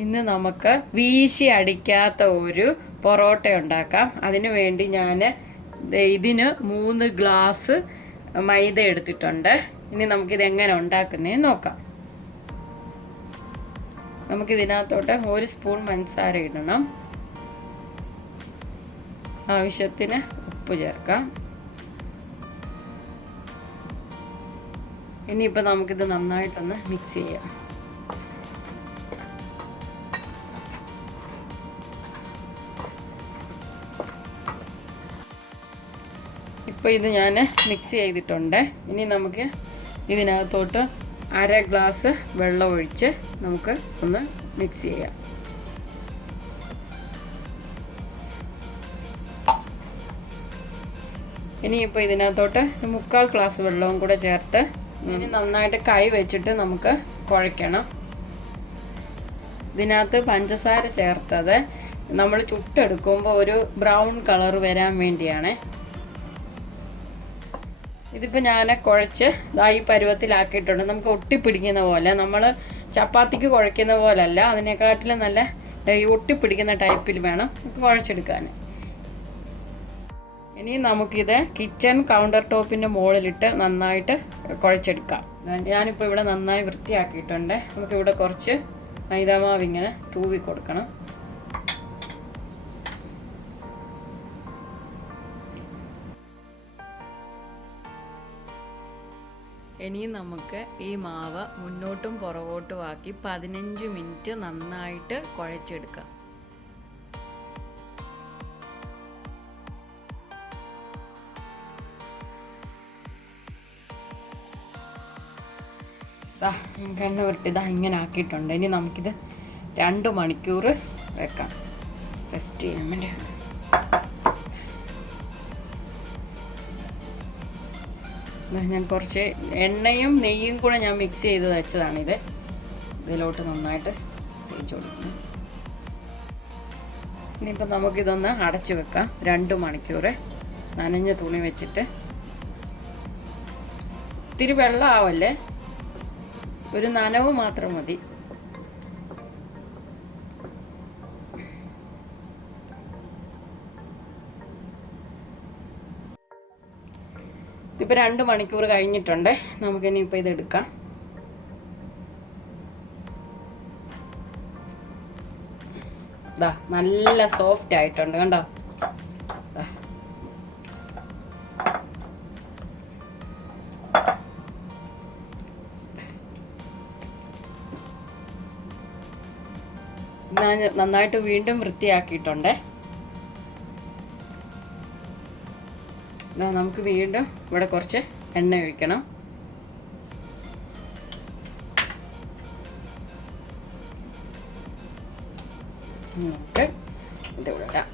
ഇന്ന് നമുക്ക് വീശി അടിക്കാത്ത ഒരു പൊറോട്ട ഉണ്ടാക്കാം. അതിനു വേണ്ടി ഞാൻ ഇതിന് 3 ഗ്ലാസ് മൈദ എടുത്തിട്ടുണ്ട്. ഇനി നമുക്കിത് എങ്ങനെ ഉണ്ടാക്കുന്നതെന്ന് നോക്കാം. നമുക്കിതിനകത്തോട്ട് 1 സ്പൂൺ പഞ്ചസാര ഇടണം. ആവശ്യത്തിന് ഉപ്പ് ചേർക്കാം. ഇനിയിപ്പോൾ നമുക്കിത് നന്നായിട്ടൊന്ന് മിക്സ് ചെയ്യാം. ഇപ്പോൾ ഇത് ഞാൻ മിക്സ് ചെയ്തിട്ടുണ്ട്. ഇനി നമുക്ക് ഇതിനകത്തോട്ട് 1/2 ഗ്ലാസ് വെള്ളം ഒഴിച്ച് നമുക്ക് ഒന്ന് മിക്സ് ചെയ്യാം. ഇനിയിപ്പോൾ ഇതിനകത്തോട്ട് 3/4 ഗ്ലാസ് വെള്ളവും കൂടെ ചേർത്ത് ഇനി നന്നായിട്ട് കൈ വെച്ചിട്ട് നമുക്ക് കുഴയ്ക്കണം. ഇതിനകത്ത് പഞ്ചസാര ചേർത്തത് നമ്മൾ ചുട്ടെടുക്കുമ്പോൾ ഒരു ബ്രൗൺ കളർ വരാൻ വേണ്ടിയാണ്. ഇതിപ്പോൾ ഞാൻ കുഴച്ച് ഈ പരുവത്തിലാക്കിയിട്ടുണ്ട്. നമുക്ക് ഒട്ടിപ്പിടിക്കുന്ന പോലെ, നമ്മൾ ചപ്പാത്തിക്ക് കുഴയ്ക്കുന്ന പോലല്ല, അതിനെക്കാട്ടിലും നല്ല ഒട്ടിപ്പിടിക്കുന്ന ടൈപ്പിൽ വേണം നമുക്ക് കുഴച്ചെടുക്കാൻ. ഇനി നമുക്കിത് കിച്ചൺ കൗണ്ടർ ടോപ്പിൻ്റെ മുകളിലിട്ട് നന്നായിട്ട് കുഴച്ചെടുക്കാം. ഞാനിപ്പോൾ ഇവിടെ നന്നായി വൃത്തിയാക്കിയിട്ടുണ്ട്. നമുക്കിവിടെ കുറച്ച് മൈദാമാവ് ഇങ്ങനെ തൂവി കൊടുക്കണം. ഇനി നമുക്ക് ഈ മാവ് മുന്നോട്ടും പുറകോട്ടും ആക്കി 15 മിനിറ്റ് നന്നായിട്ട് കുഴച്ചെടുക്കാം. എണ്ണ ഉരുട്ടി ഇങ്ങനെ ആക്കിയിട്ടുണ്ട്. ഇനി നമുക്കിത് 2 മണിക്കൂർ വെക്കാം റെസ്റ്റ് ചെയ്യാൻ വേണ്ടി. ഞാൻ കുറച്ച് എണ്ണയും നെയ്യും കൂടെ ഞാൻ മിക്സ് ചെയ്ത് വെച്ചതാണിത്. ഇതിലോട്ട് നന്നായിട്ട് തേച്ച് കൊടുക്കണം. ഇനിയിപ്പോൾ നമുക്കിതൊന്ന് അടച്ചു വെക്കാം 2 മണിക്കൂർ നനഞ്ഞ തുണി വെച്ചിട്ട്. ഇത്തിരി വെള്ളം ആവല്ലേ, ഒരു നനവ് മാത്രം മതി. ഇപ്പോൾ 2 മണിക്കൂർ കഴിഞ്ഞിട്ടുണ്ട്. നമുക്കിനിയിപ്പോൾ ഇതെടുക്കാം. നല്ല സോഫ്റ്റ് ആയിട്ടുണ്ട്, കണ്ടോ? നന്നായിട്ട് വീണ്ടും വൃത്തിയാക്കിയിട്ടുണ്ട്. നമുക്ക് വീണ്ടും ഇവിടെ കുറച്ച് എണ്ണ ഒഴിക്കണം. നമുക്ക് ഇത് ഇടാം.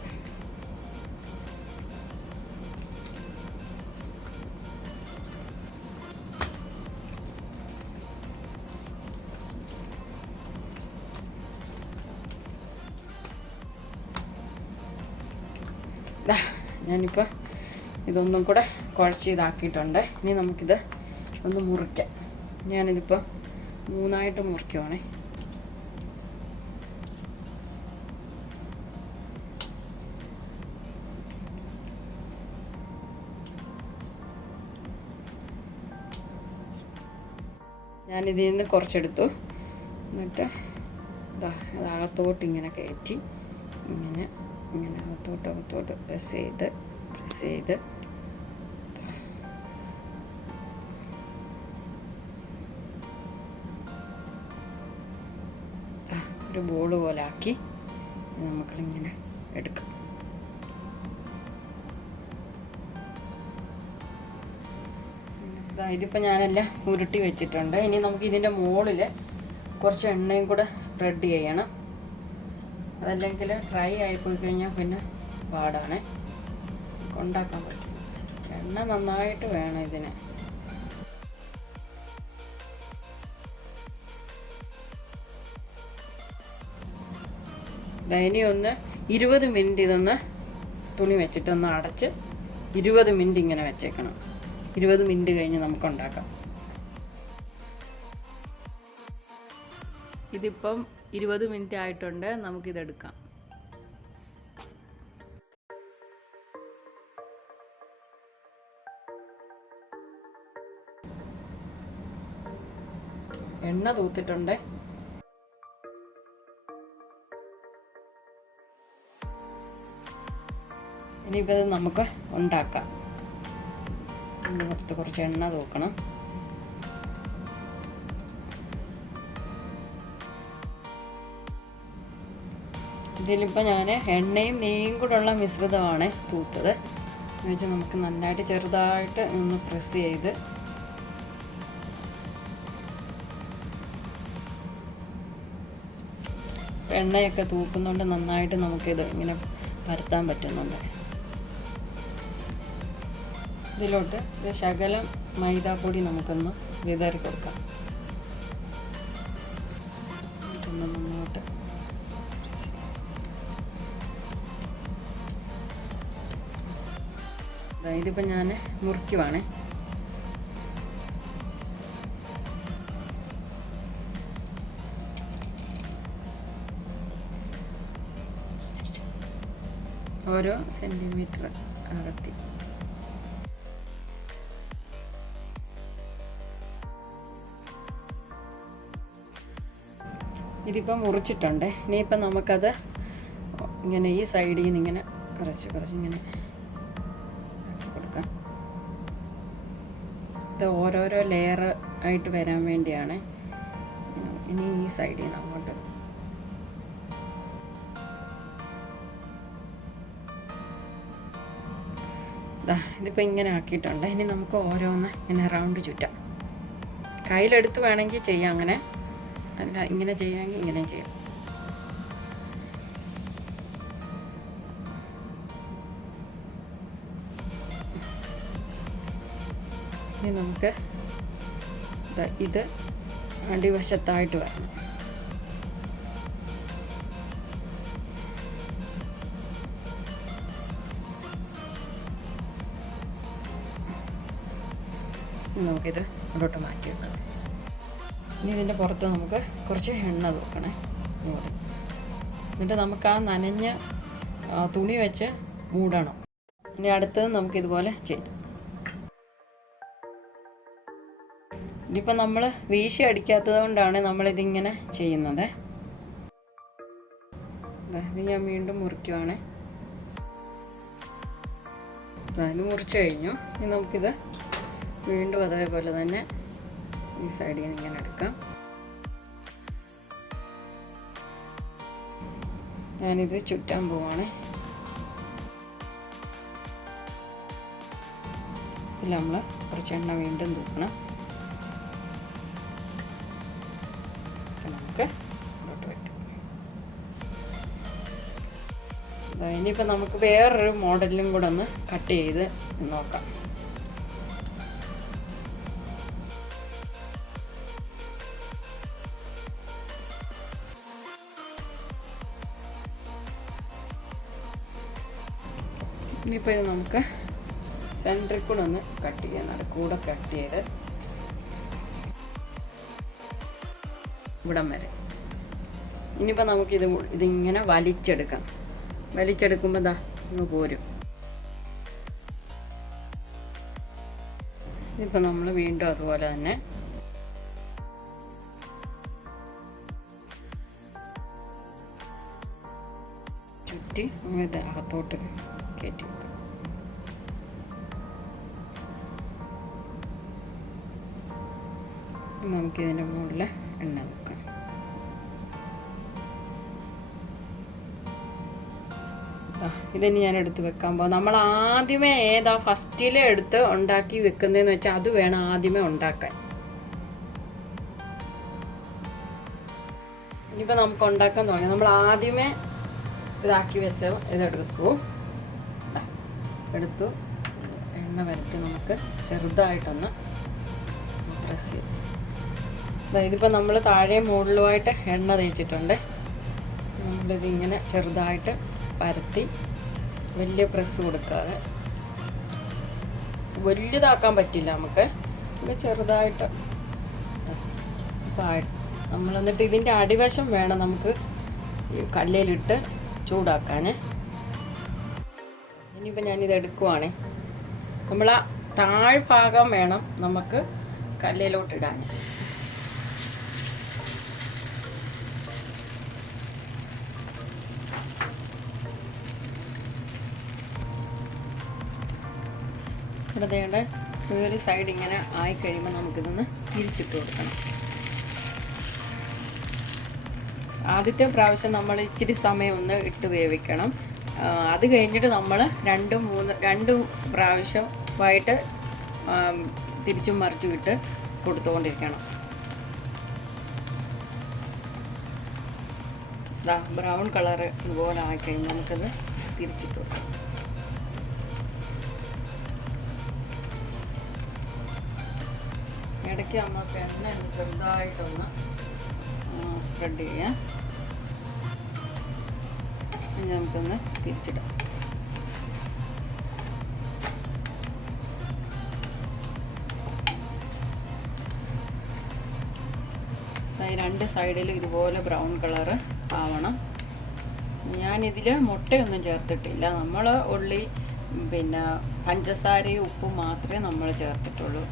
ഞാനിപ്പോൾ ഇതൊന്നും കൂടെ കുഴച്ച് ഇതാക്കിയിട്ടുണ്ട്. ഇനി നമുക്കിത് ഒന്ന് മുറിക്കാം. ഞാനിതിപ്പോൾ 3ആയിട്ട് മുറിക്കുവാണേ. ഞാനിതിൽ നിന്ന് കുറച്ചെടുത്തു. എന്നിട്ട് അതകത്തോട്ട് ഇങ്ങനെ കയറ്റി ഇങ്ങനെ അകത്തോട്ട് പ്രസ് ചെയ്ത് ഒരു ബോൾ പോലെ ആക്കി നമുക്കിങ്ങനെ എടുക്കാം. ഇതിപ്പോൾ ഞാനെല്ലാം ഉരുട്ടി വെച്ചിട്ടുണ്ട്. ഇനി നമുക്ക് ഇതിൻ്റെ മുകളിൽ കുറച്ച് എണ്ണയും കൂടെ സ്പ്രെഡ് ചെയ്യണം. അതല്ലെങ്കിൽ ഡ്രൈ ആയിപ്പോയി കഴിഞ്ഞാൽ പിന്നെ പാടാണ്, ഉണ്ടാക്കാൻ പറ്റും. എണ്ണ നന്നായിട്ട് വേണം ഇതിന്. ഇനി ഒന്ന് 20 മിനിറ്റ് ഇതൊന്ന് തുണി വെച്ചിട്ടൊന്ന് അടച്ച് 20 മിനിറ്റ് ഇങ്ങനെ വെച്ചേക്കണം. 20 മിനിറ്റ് കഴിഞ്ഞ് നമുക്ക് ഉണ്ടാക്കാം. ഇതിപ്പം 20 മിനിറ്റ് ആയിട്ടുണ്ട്. നമുക്കിതെടുക്കാം. എണ്ണ തൂത്തിട്ടുണ്ട്. ഇനിയിപ്പോൾ ഇത് നമുക്ക് ഉണ്ടാക്കാം. കുറച്ച് എണ്ണ തൂക്കണം. ഇതിലിപ്പോൾ ഞാൻ എണ്ണയും നെയ്യും കൂടെയുള്ള മിശ്രിതമാണ് തൂത്തത്. എന്ന് വെച്ചാൽ നമുക്ക് നന്നായിട്ട് ചെറുതായിട്ട് ഒന്ന് പ്രസ് ചെയ്ത് എണ്ണയൊക്കെ തൂക്കുന്നുണ്ട്. നന്നായിട്ട് നമുക്കിത് ഇങ്ങനെ പരത്താൻ പറ്റുന്നുണ്ട്. ഇതിലോട്ട് ഇത് ശകലം മൈദാപ്പൊടി നമുക്കൊന്ന് വിതറി കൊടുക്കാം. മുന്നോട്ട് ഇതിപ്പോൾ ഞാൻ മുറിക്കുവാണേ. ഓരോ സെൻറ്റിമീറ്റർ അകത്തി ഇതിപ്പോൾ മുറിച്ചിട്ടുണ്ട്. ഇനിയിപ്പം നമുക്കത് ഇങ്ങനെ ഈ സൈഡിൽ നിന്ന് ഇങ്ങനെ കുറച്ച് ഇങ്ങനെ ആക്കി കൊടുക്കാം. ഇത് ഓരോരോ ലെയർ ആയിട്ട് വരാൻ വേണ്ടിയാണ്. ഇനി ഈ സൈഡിൽ നിന്ന് അങ്ങോട്ട് ഇതിപ്പോൾ ഇങ്ങനെ ആക്കിയിട്ടുണ്ട്. ഇനി നമുക്ക് ഓരോന്ന് ഇങ്ങനെ റൗണ്ട് ചുറ്റാം. കയ്യിലെടുത്ത് വേണമെങ്കിൽ ചെയ്യാം, അങ്ങനെ അല്ല ഇങ്ങനെ ചെയ്യാമെങ്കിൽ ഇങ്ങനെ ചെയ്യാം. ഇനി നമുക്ക് ഇത് അടിവശത്തായിട്ട് വരണം. നമുക്കിത് ഇങ്ങോട്ട് മാറ്റി വെക്കണം. ഇനി ഇതിൻ്റെ പുറത്ത് നമുക്ക് കുറച്ച് എണ്ണ തൂക്കണേ. എന്നിട്ട് നമുക്ക് ആ നനഞ്ഞ തുണി വെച്ച് മൂടണം. ഇനി അടുത്തത് നമുക്കിതുപോലെ ചെയ്യും. ഇതിപ്പോൾ നമ്മൾ വീശി അടിക്കാത്തത് കൊണ്ടാണ് നമ്മളിതിങ്ങനെ ചെയ്യുന്നത്. ഇത് ഞാൻ വീണ്ടും മുറിക്കുവാണ്. ഇത് മുറിച്ച് കഴിഞ്ഞു. ഇനി നമുക്കിത് വീണ്ടും അതേപോലെ തന്നെ ഈ സൈഡിൽ നിന്ന് ഇങ്ങനെ എടുക്കാം. ഞാനിത് ചുറ്റാൻ പോവാണ്. ഇതിൽ നമ്മൾ കുറച്ച് എണ്ണ വീണ്ടും തൂക്കണം. നമുക്ക് ഇങ്ങോട്ട് വയ്ക്കാം. ഇനിയിപ്പോൾ നമുക്ക് വേറൊരു മോഡലിലും കൂടെ ഒന്ന് കട്ട് ചെയ്ത് നോക്കാം. ഇനിയിപ്പോൾ ഇത് നമുക്ക് സെൻറ്ററിൽ കൂടെ ഒന്ന് കട്ട് ചെയ്യാൻ കൂടെ കട്ട് ചെയ്ത് ഇവിടം വരെ. ഇനിയിപ്പോൾ നമുക്കിത് ഇതിങ്ങനെ വലിച്ചെടുക്കാം. വലിച്ചെടുക്കുമ്പോൾ ഇതാ ഇങ്ങ് പോരും. ഇതിപ്പോൾ നമ്മൾ വീണ്ടും അതുപോലെ തന്നെ ചുറ്റി ഇത് അകത്തോട്ട് കയറ്റി വെക്കാം. നമുക്കിതിൻ്റെ മുകളിൽ എണ്ണ വെക്കാം. ഇതിനി ഞാൻ എടുത്ത് വെക്കാൻ പോകും. നമ്മൾ ആദ്യമേ ഏതാ ഫസ്റ്റിലെ എടുത്ത് ഉണ്ടാക്കി വെക്കുന്നതെന്ന് വെച്ചാൽ അത് വേണം ആദ്യമേ ഉണ്ടാക്കാൻ. ഇനിയിപ്പോൾ നമുക്ക് ഉണ്ടാക്കാൻ തുടങ്ങി. നമ്മൾ ആദ്യമേ ഇതാക്കി വെച്ച ഇതെടുത്തു എണ്ണ വരട്ടി നമുക്ക് ചെറുതായിട്ടൊന്ന് പ്രസ് ചെയ്യും. ഇതിപ്പോൾ നമ്മൾ താഴെ മുകളിലുമായിട്ട് എണ്ണ തേച്ചിട്ടുണ്ട്. നമ്മളിതിങ്ങനെ ചെറുതായിട്ട് പരത്തി വലിയ പ്രസ് കൊടുക്കാതെ, വലുതാക്കാൻ പറ്റില്ല നമുക്ക്, ഇത് ചെറുതായിട്ട് നമ്മൾ എന്നിട്ട് ഇതിൻ്റെ അടിവശം വേണം നമുക്ക് ഈ കല്ലിലിട്ട് ചൂടാക്കാൻ. ഇനിയിപ്പോൾ ഞാനിത് എടുക്കുവാണേ. നമ്മൾ ആ താഴ്ഭാഗം വേണം നമുക്ക് കല്ലിലോട്ടിടാൻ. ഇവിടെ വേണ്ട ഒരു സൈഡ് ഇങ്ങനെ ആയിക്കഴിയുമ്പോൾ നമുക്കിതൊന്ന് തിരിച്ചിട്ട് കൊടുക്കണം. ആദ്യത്തെ പ്രാവശ്യം നമ്മൾ ഇച്ചിരി സമയം ഒന്ന് ഇട്ട് വേവിക്കണം. അത് കഴിഞ്ഞിട്ട് നമ്മൾ രണ്ട് പ്രാവശ്യമായിട്ട് തിരിച്ചും മറിച്ചും ഇട്ട് കൊടുത്തുകൊണ്ടിരിക്കണം. ബ്രൗൺ കളറ് ഇതുപോലെ ആയിക്കഴിഞ്ഞാൽ നമുക്കത് തിരിച്ചിട്ട് കൊടുക്കാം. ഇടയ്ക്ക് നമുക്ക് എണ്ണ ചെറുതായിട്ടൊന്ന് സ്പ്രെഡ് ചെയ്യാം. ഇനി നമുക്കൊന്ന് തിരിച്ചിടാം. രണ്ട് സൈഡിലും ഇതുപോലെ ബ്രൗൺ കളറ് ആവണം. ഞാനിതിൽ മുട്ടയൊന്നും ചേർത്തിട്ടില്ല. നമ്മൾ ഉള്ളി പിന്നെ പഞ്ചസാരയും ഉപ്പും മാത്രമേ നമ്മൾ ചേർത്തിട്ടുള്ളൂ.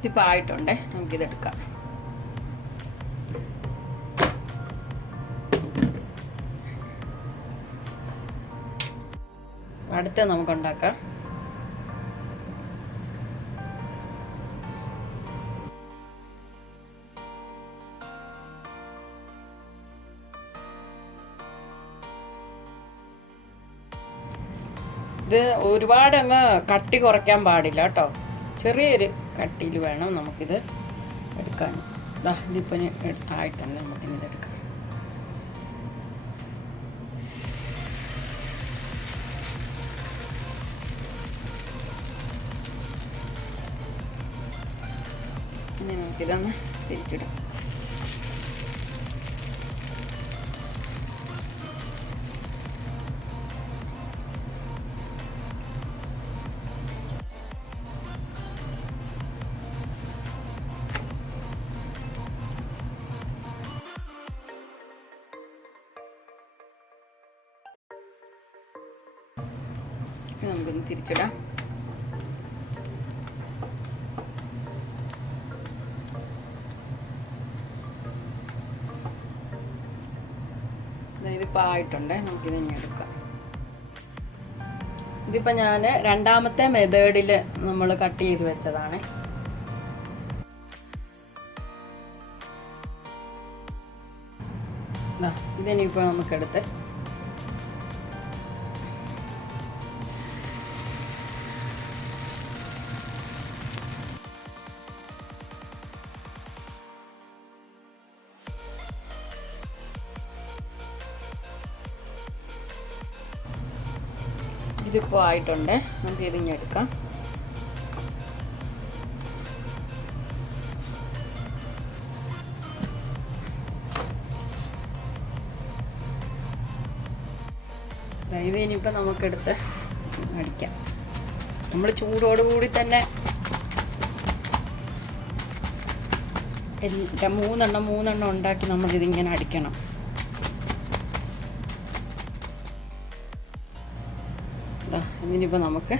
ഇതിപ്പോൾ ആയിട്ടുണ്ടേ, നമുക്കിതെടുക്കാം. അടുത്ത നമുക്കുണ്ടാക്കാം. ഇത് ഒരുപാട് അങ്ങ് കട്ടി കുറയ്ക്കാൻ പാടില്ല കേട്ടോ. ചെറിയൊരു കട്ടിയിൽ വേണം നമുക്കിത് എടുക്കാൻ. ഇതിപ്പോൾ ആയിട്ടുണ്ട്, നമുക്കിനിതെടുക്കാം. ഇനി നമുക്കിതൊന്ന് തിരിച്ചിടാം. നമുക്കൊന്ന് തിരിച്ചിടാം. ഇതിപ്പോൾ ആയിട്ടുണ്ട്, നമുക്കിത് ഇനി എടുക്കാം. ഇതിപ്പോൾ ഞാൻ രണ്ടാമത്തെ മെത്തേഡിൽ നമ്മൾ കട്ട് ചെയ്ത് വെച്ചതാണ്. ഇതിനിപ്പോൾ നമുക്കെടുത്ത് ഇതിപ്പോൾ ആയിട്ടുണ്ട്, നമുക്ക് ഇതിങ്ങ് എടുക്കാം. ഇത് ഇനിയിപ്പോൾ നമുക്കെടുത്ത് അടിക്കാം. നമ്മൾ ചൂടോടുകൂടി തന്നെ മൂന്നെണ്ണം ഉണ്ടാക്കി നമ്മളിതിങ്ങനെ അടിക്കണം. ഇതിനിപ്പോൾ നമുക്ക്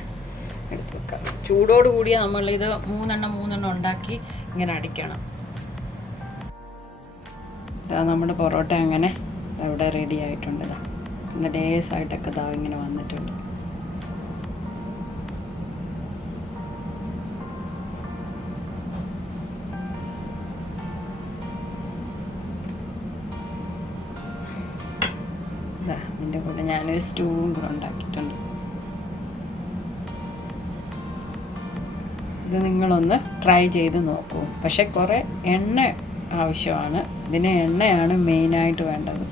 എടുത്ത് വെക്കാം. ചൂടോടുകൂടിയ നമ്മളിത് മൂന്നെണ്ണം ഉണ്ടാക്കി ഇങ്ങനെ അടിക്കണം. നമ്മുടെ പൊറോട്ട അങ്ങനെ ഇവിടെ റെഡി ആയിട്ടുണ്ട്. നല്ല ലേസായിട്ടൊക്കെ ഇങ്ങനെ വന്നിട്ടുണ്ട്. ഇതിൻ്റെ കൂടെ ഞാനൊരു സ്റ്റൂവും കൂടെ ഉണ്ടാക്കിയിട്ടുണ്ട്. ഇത് നിങ്ങളൊന്ന് ട്രൈ ചെയ്ത് നോക്കൂ. പക്ഷേ കുറേ എണ്ണ ആവശ്യമാണ്. ഇതിന് എണ്ണയാണ് മെയിനായിട്ട് വേണ്ടത്.